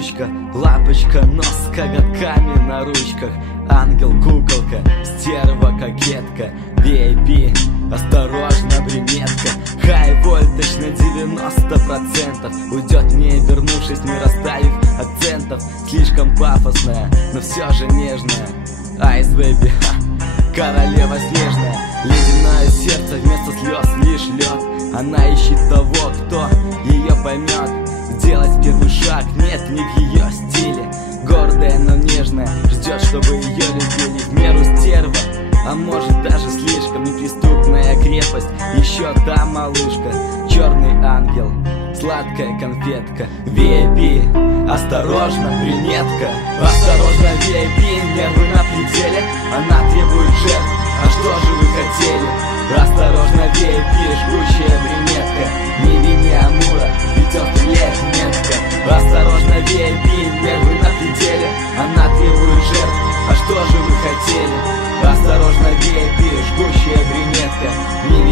штучка, лапочка, нос с коготками на ручках. Ангел, куколка, стерва, кокетка. VIP, осторожно, брюнетка. Хай-вольтаж на 90%. Уйдет, не вернувшись, не расставив акцентов. Слишком пафосная, но все же нежная. Айс, бэйби, королева снежная. Ледяное сердце, вместо слез лишь лед. Она ищет того, кто ее поймет. Делать первый шаг нет, не в ее стиле. Гордая, но нежная, ждет, чтобы ее любили. В меру стерва, а может даже слишком. Неприступная крепость, еще та малышка. Черный ангел, сладкая конфетка. VIP, осторожно, брюнетка. Осторожно, VIP, нервы на пределе. Она требует жертв, а что же вы хотели? Осторожно, VIP, жгучая брюнетка. Не вини Амура, ведь он стреляет метко. Осторожно, VIP, нервы на пределе. Она требует жертв, а что же вы хотели? Осторожно, VIP, жгучая брюнетка. Не